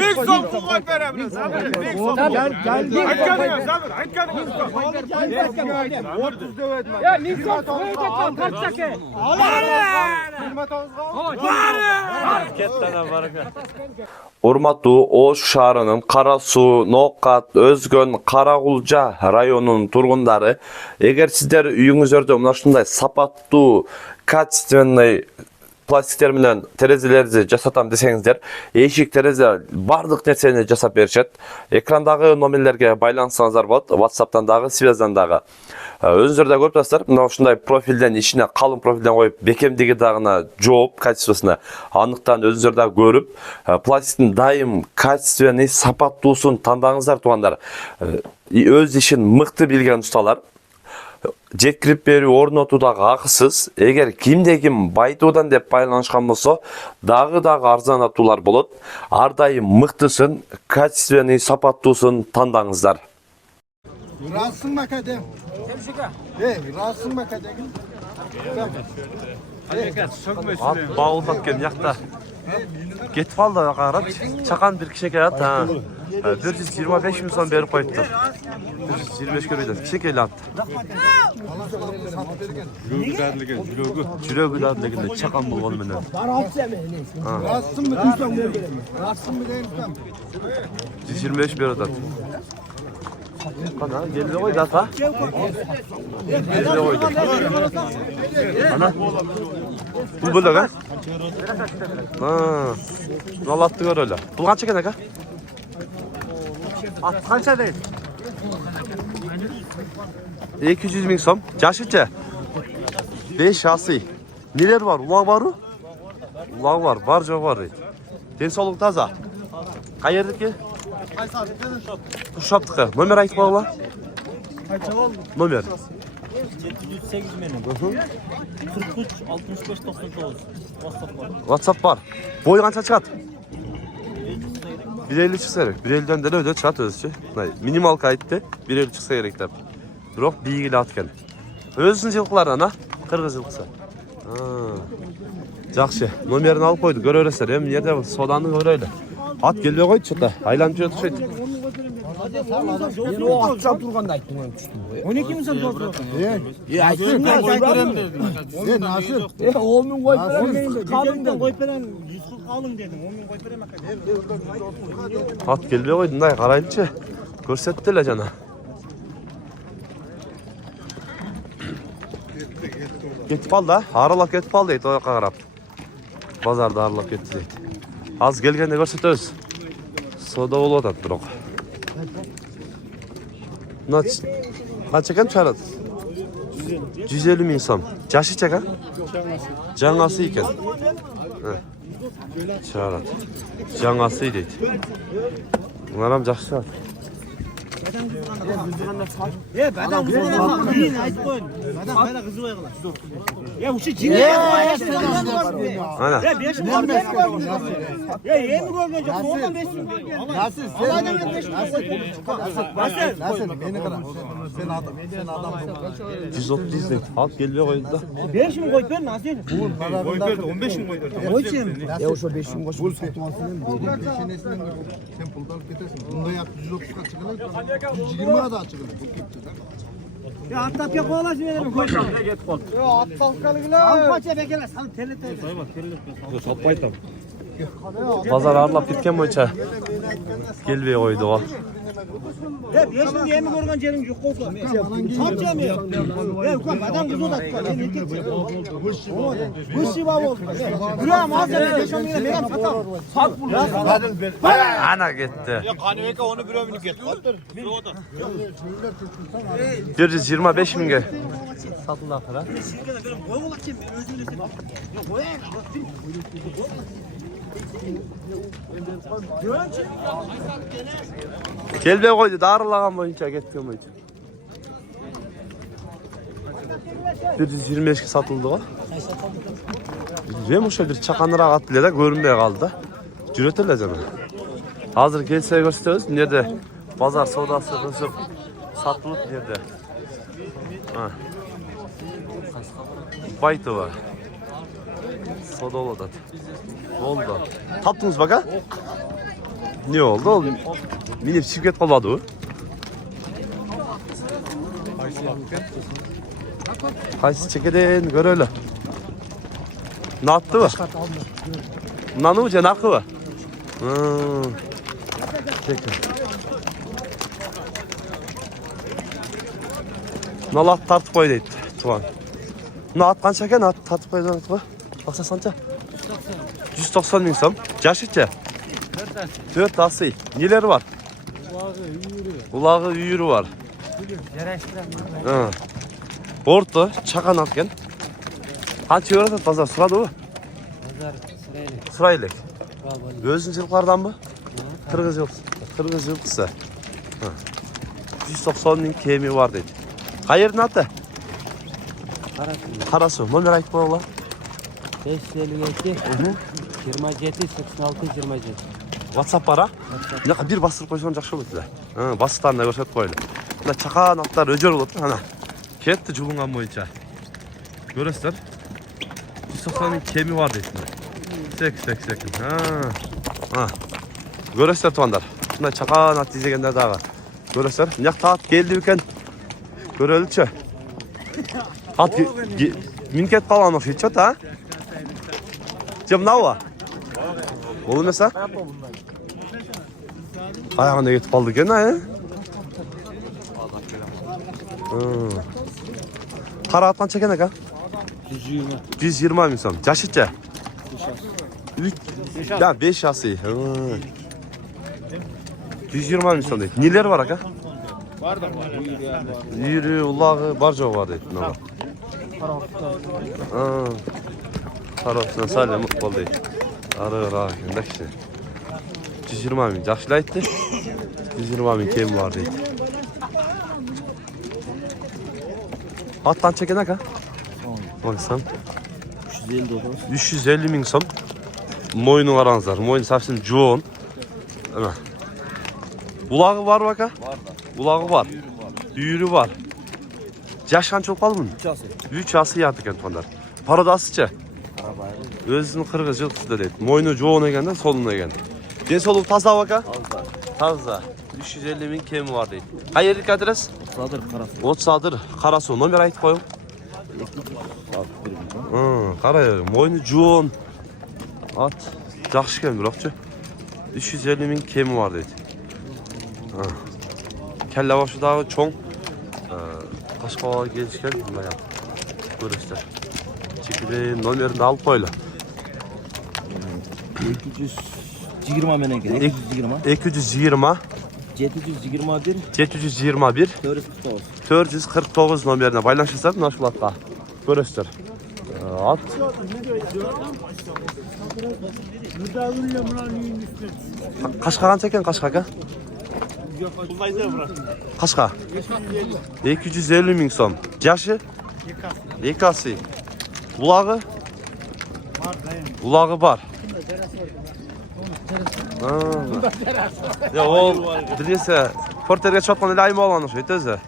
Ming so'm qo'yib beramiz. Ming so'm. Aytganingiz, Sabir, aytganingiz. 30 deb aytma. Ya ming so'm qo'yacaksan, qanchaga? Kettan baraka. Urmаттуу Ош шаарынын Кара Суу, Ноокат, Өзгөн, Карагулжа районунун тургундары, эгер сиздер үйүңүздөрдө мына ушундай сапаттуу, качественный пластиктер менен терезелерди жасатам десеңиздер, эшик терезе бардык нерсени жасап беришет. Экрандагы номерлерге байлансаңыздар болот, WhatsApp'тан дагы, связдан дагы. Өзүңүздөр да көрүп турасыздар, мына ушундай профилден ичине калың профилден коюп, бекемдиги дагына жооп качествосуна аныктан өзүңүздөр да көрүп, пластиктин дайым качественный, сапаттуусун тандаңыздар туугандар. Өз ишин мыкты билген усталар. Жеткирип берүү, орнотуу дагы акысыз. Эгер кимде ким байтуудан деп байланышкан болсо, дагы арзанатуулар болот. Ар дайым мыктысын, качественный, сапаттуусун тандаңыздар. Rahatsın makadem. Rahatsın makadem. At bağıldak gel yakta. Ketip aldı qarab, çakan bir kişi keladi. 425 ming so'm berib qo'yibdi. 425 ko'raydi. Kişi attı. Жүрөгү дарлыгында чакан болгону менен. Rahatsın mı? Rahatsın mı değil mi? 125 берип атат. Qana, geldi qo'ydi ata. Geldi qo'ydi. Ana. Bu bo'ldi aka? Ha. Nalatdı gör öyle. Bu qancha ekan aka? At qancha deydi? 200 ming so'm. Jaşıca. 5 asy. Neler var? Ulag barı? Ulag var. Bar jo'q var. Densoqlik toza. Qayerdiki? Kuşaptıkı. Nomer aytib qo'yinglar. Qancha oldu? Nomer. 708 meni. 43 65 99. WhatsApp var. Boyu qancha chiqadi? 150 chiqsa kerak. 150 dan dela o'da chiqadi o'zicha. Minimalka aytdi. 150 chiqsa kerak deb. Biroq biyigil atgan. O'zining yilqilardan ha? Qirg'iz yilqisi. Ha. Yaxshi. Nomerini olib qo'ydi. Ko'raverasizlar. Hem yerda sodani ko'raylik. At kelmey qo'ydi chiqdi. Aylanib yurib o'xshaydi. Yeni o atacağım turganda ayttım onu düştüm. 12 mi sen doğru? Ayttım ya Koyperem dedim. Nasıl? 10 bin koy veren. Kalın koyperen 140 alın dedim. 10 bin koyperem akademi. At kelmey qo'ydi. Bunday qarayınca ko'rsatdilar jana. Ketib qoldi, aralab ketib qoldi deydi oyoqqa qarab. Bozorda aralab ketdi deydi. Az kelganda ko'rsatamiz. Soda bo'lib o'tadi biroq. Qancha ekan chiqaradi? 150 ming so'm. Jaşıcha aka? Жаңасы ekan. Chiqaradi. Жаңасы deydi. Bular ham yaxshi chiqadi. Badam kızı yiyin aytib qo'ying. Badam qayda kızı qo'yinglar. Ya o'sha jinni Ana. Ya 5 ming Ya endi ko'rgan jo'q, ondan 5 ming. Nasıl? Nasıl? Beni qara. Sen adam. 130 deydi. At kelmey qo'ydi da. 5 ming qo'yib ber, nasıl? Koyperdi 15 mi koyperdi? Qo'ychim. Ya o şu 5 bin koş. Pul satın alsın. Sen pul alıp gidersin. Bunda yap 130'a çıkılır. 120'a da çıkılır. Ya attap yok ola verelim koysan. Yo at kalkalıgılar. Al koça bekele. Sen terlet. Sopaytam. Bozor aralab ketgan bo'yicha kelmey qo'ydi o. Ya 5 ming yemi ko'rgan jerim yo'q bo'lsa. Qancham yo'q. Ya ukan badam kızı da tutgan. Men netek. Bushi babo. Buram hozir 5 ming men satam. Sat pul. Ana ketdi. Ya Qanibeka onu birovini ketdi. 125 mingga satıldı axir. Qo'yinglar kim? O'zim desem. Ya qo'ying. Kelmey qo'ydi, darılagan bo'yicha ketgan bo'yicha. 125 ga satıldı o. Hem o'sha bir chaqanroq atdilar, ko'rinmay qoldi. Juratilar jana. Hozir kelsa ko'rsatamiz, nerede bozor savdosi o'sib satılıp nerede? Ha. Baytova. Soda oldu. Oldu. Taptınız bak ha? Ne oldu oğlum? Minip şirket kalmadı o. Kaysı çekeden gör öyle. Ne attı mı? Nanı mı cenakı mı? Peki. Nal at tartıp koy deydi. Tuvan. Ne at kança eken at tartıp koy deydi. Baksa sanca. 190 bin som. Caşitçe. 4 asıl. Neleri var? Ulağı üyürü var. Orta çakan atken. Hangi öğreten pazar sıradı o? Sıraylık. Gözün yıllardan mı? Kırgız yok. Kırgız yılkısa. 190 bin kemi var dedi. Hayır ne attı? Karasu. Nomer ait bu oğlan. 552 27 86 27. WhatsApp para. Ne kadar bir bastırıp koysan жақсы olur. Basıtlarına gösterip koyalım. Buna çakan atlar öcer olur. Ana. Ketti cubungan boyunca. Görürsün. 190 bin kemi var dedi. Sek. Görürsün tuanlar. Buna çakan at diyecekler daha. Görürsün. Ne taat geldi ülken. Görülçü. At minket kalan hiç ha? Cem ne var? Oğlum mesela? Ayağına gidip kaldı gene ya. Kara atlan çekene ka? 120 bin som. Caşitçe? 5 yası. 120 bin som değil. Neler var aka? Var da var. Yürü, ulağı, barca var dedi. Tarafından sadece mutlu değil. Arı, kendisi. 120 bin. Жақшылай айтты. 120 bin kemi var deydi. Attan çeken aka? Oysam. 350 bin som. Moynu aranızlar. Moynu safsın joğun. Ulağı var mı aka? Var da. Ulağı var. Düğürü var. Yaşkan çok kaldı mı? 3 ası yatık entonlar. Parada asıca. Özünün kırgız yıltısı deydi. Moynu joğun egenden soluna egenden. Den soluğu taza baka? Taza. 350 bin kemi var deydi. Hayırlık adres? Otsadır Karasu. Nomer ait koyun. Qarayır. Moynu joğun. At. Жақсы кем biroqçu. 350 bin kemi var deydi. Kelle başıdağı çoğun. Kaşqabağa gelişken bunlar yap. Görürsüzler. Çekide nomerini alıp koyla. 220 menen kerak. 220. 220 721 721 449. 449 nomerine baylanışırsanız Naşbulat'ta. Görürsüzler. At. Kaşqagan çeken Kaşqaga? Kaşqa? 250 bin som. Yaşı? 2 ası. Ulağı? Ulağı var. Ya o bilirse porterge çatkan ile ayma olanı şey teze.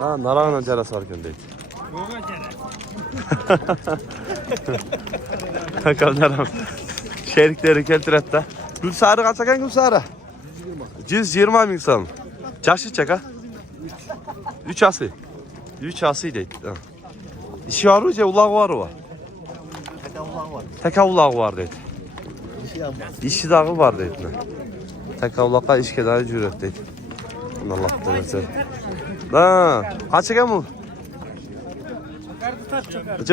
Narağına carası var kendi. Bakalım şerikleri keltiretti. Gülsarı kaç eken Gülsarı? 120 bin som. Yaşı çek ha? 3 ası. 3 ası deydi. İşi var mı? Ulağı var mı? Teka ulağı var deydi. İşi dağı var deydi. Teka ulağı işke dağı cüret deydi. Allah da versin. Kaç eken bu?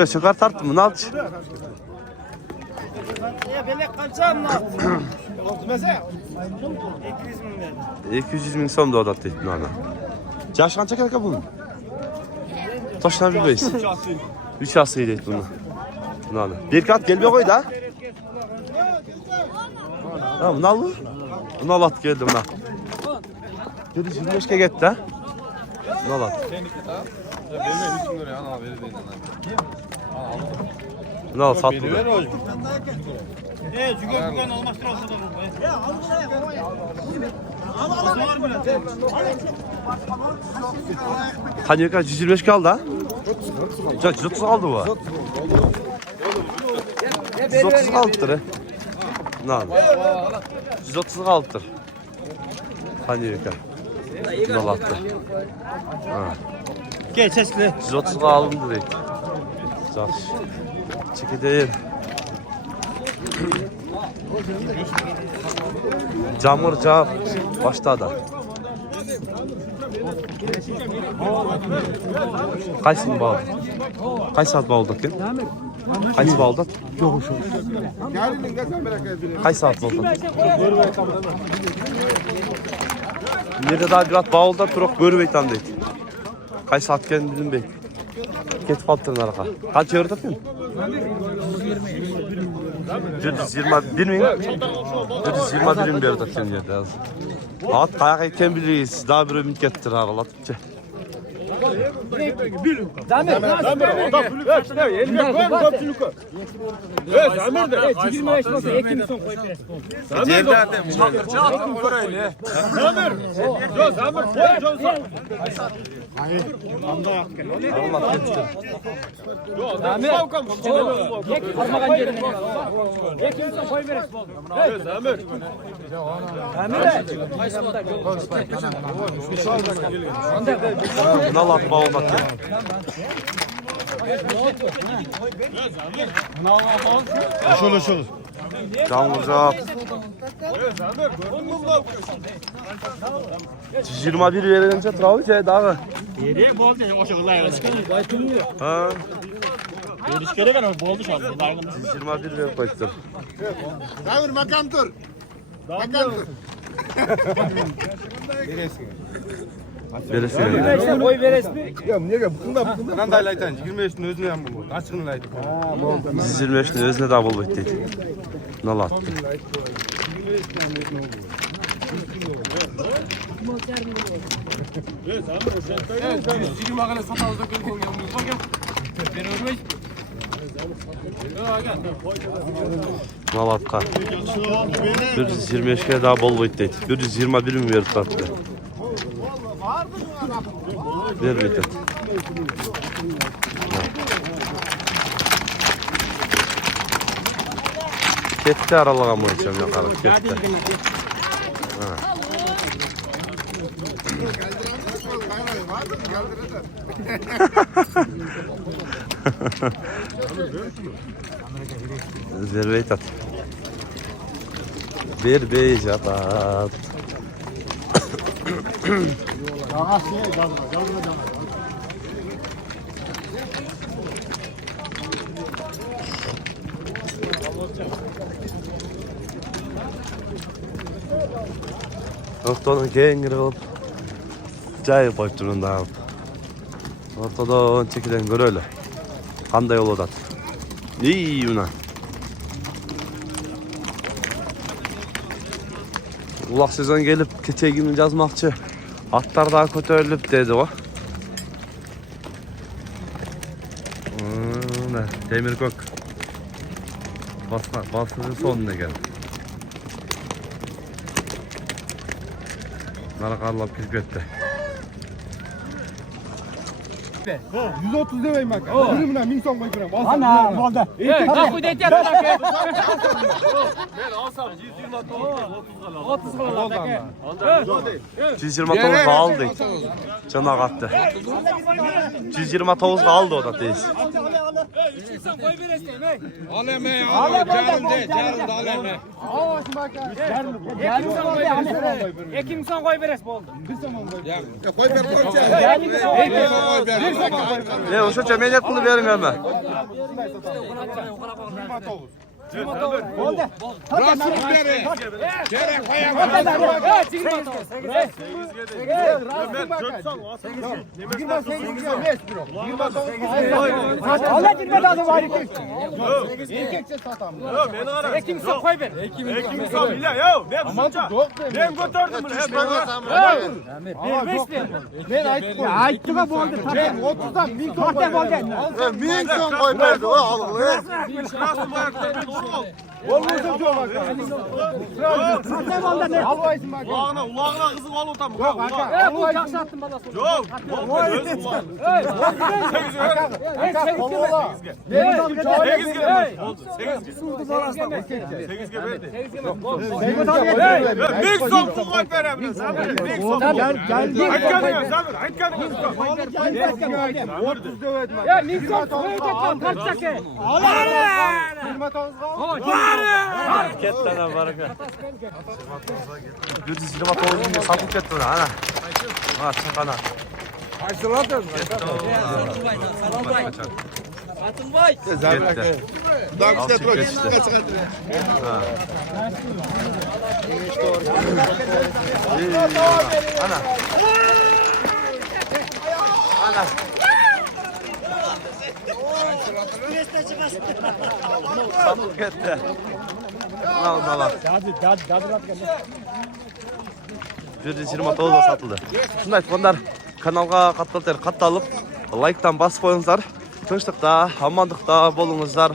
Çıkar tarttı mı? Ne yaptı? Belek kança mı? 200 bin som da odat deydi. Yaş kança kereke bunun? Taşına bir beyiz. 3 ası deydi bunu. Bir kat gelmeye koy da. Bunu al mı? Bunu al at geldim ha. 125'e gitti ha. Bunu al at. Bunu al sat burada. Cügen almıştır olsa da bu. Ya al Kanyaka 125 kaldı ha. 130 kaldı bu. 130 kaldı. Lan. 130 kaldır. Hani yukarı. 116. Ha. Gel sesli. 130 alındı direkt. Güzel. Çekideyim. Camur cevap başladı. Kaçsın bağlı? Kaç saat bağladık ya? Kaç saat bağladık? Yok şu. Kaç saat bağladık? Nerede daha biraz bağladık turuk görüveytan deydi. Kaç saat kendin bey? Ketip kalktın araka. Kaç yorduk mu? 121 mi? 121 mi berdik sen yerde yaz. At kayak eken biliriz. Daha bir ümit getir aralatıp çe. Buna laf bağlamak ya. Şöyle. Can vuracak. 121 verince Travice dağı. Yeri bol dedi o şekilde ayrıldı. Ha. Yürüyüş kere ben boldu şu an. 121 ver koydum. Davur makam dur. Makam dur. Beresi. Koy veres mi? Ya niye bunda qanday aytan 25 özünü ham bu. Açığını aytib. 125'ni özüne de bol bitti. Nal attı. Nal atqa. 125'e daha bol bitti. 121 mi verdi attı. Ver bitti. Ketdi aralagan bo'lsam yoqari ketdi. Zerveytat. Bir beyjatat. Ortadan kengir kılıp cayı koyup durunda alıp ortadan çekilen göröyle kanday yol odat iyi buna ulak sezon gelip keçegini yazmakçı atlar daha kötörülüp dedi o demir kök basının sonuna geldi. Narakarlap kirip etti. 130 demeyim bak. Bölümüne 1000 son koyuyorum. Ana bolda. Kakuy da yeter lan. Ben alsam 30 kalır. 129 kaldı. Cana kattı. 129 kaldı o da değil. Sen koy veres mi? Aleme al. Canım da aleme. Ekim son koy veres boldu. Koy ver koy. Ne o şu çemenet kılı verin hemen. Bolda. Rasul beri. Gerek koyamam. Allah girmedi adı var iki. Ekim son koy ver. Ekim sağ bile ya. Ben götürdüm bunu. Ben ayttığa boldu. Ben 30'dan 1000 ton boldu. 1000 ton koy verdi o. Olmasa çok alvaysın bak. Ulağına kızı kol utam. Yok Ey bu taksi attın bana sonra. Yok. Ey. Ya Nixon koy da kal kaçacak. Kettan baraka. Yüzü sinema toğuzun sapık kettan ana. Ha çakana. Gitti. Ana. Ana. Sapık gitti. Al. Жүз жиырма тоғызға сатылды. Шындай айтқандар, каналға қатталып, лайктан басып қойыңыздар. Тыныштықта, амандықта болыңыздар.